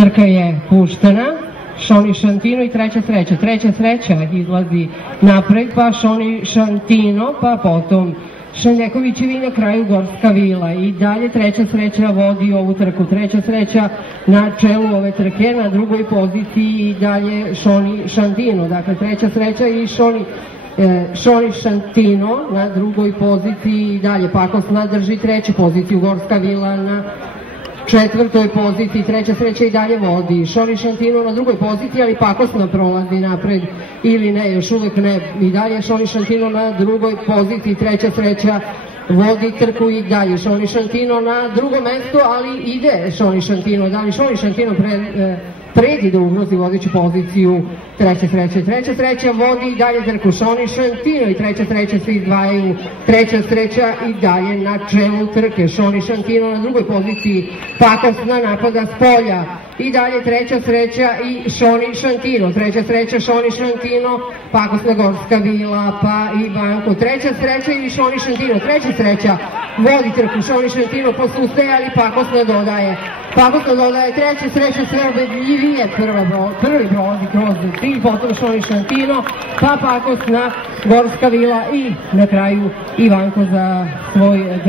trka je puštena. Šoni Šantino i treća sreća izlazi napred, pa Šoni Šantino, pa potom Šandekovićevi na kraju Gorska vila. I dalje treća sreća vodi ovu trku. Treća sreća na čelu ove trke, na drugoj poziciji i dalje Šoni Šantino. Dakle, treća sreća i Šoni Šantino na drugoj poziciji i dalje. Pakosna drži treću poziciju, Gorska vila na četvrtoj poziciji, treća sreća i dalje vodi. Šoni Šantino na drugoj poziciji, ali Pakosna prolazi napred ili ne, još uvek ne. I dalje Šoni Šantino na drugoj poziciji, treća sreća vodi trku i dalje. Šoni Šantino na drugom mestu, ali ide Šoni Šantino. Da li Šoni Šantino predi da ugrozi vodeću poziciju treća sreća vodi i dalje trku. Šoni Šantino i treća sreća se izdvajaju. Treća sreća i dalje na čelu trke. Šoni Šantino na drugoj poziciji, Pakosna napada s polja. I dalje treća sreća i Šoni Šantino. Treća sreća Šoni Šantino, Pakosna Gorska vila, pa i Banko. Treća sreća i Šoni Šantino. Treća sreća vodi trku. Šoni Šantino posustaje, ali Pakosna dodaje. Pakosna dodaje treća sreća, sve ubedljivije. Prvi prolazi kroz cilj, potom Šoni Šantino, pa Pakosna Gorska vila i na kraju Ivanko za svoj deo.